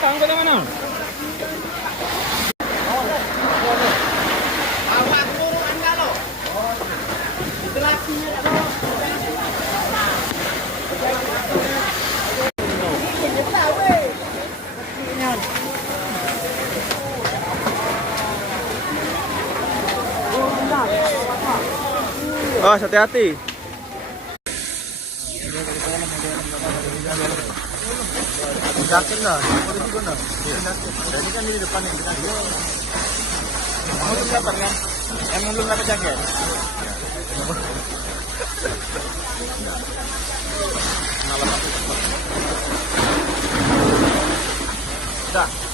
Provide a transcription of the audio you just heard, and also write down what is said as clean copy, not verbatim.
Kamu kota mana? Oh, hati-hati. Yakin lah, boleh juga lah. Jadi kan di depan yang kita lihat. Kamu belum dapat kan? Emang belum dapat jaket? Malam aku. Udah.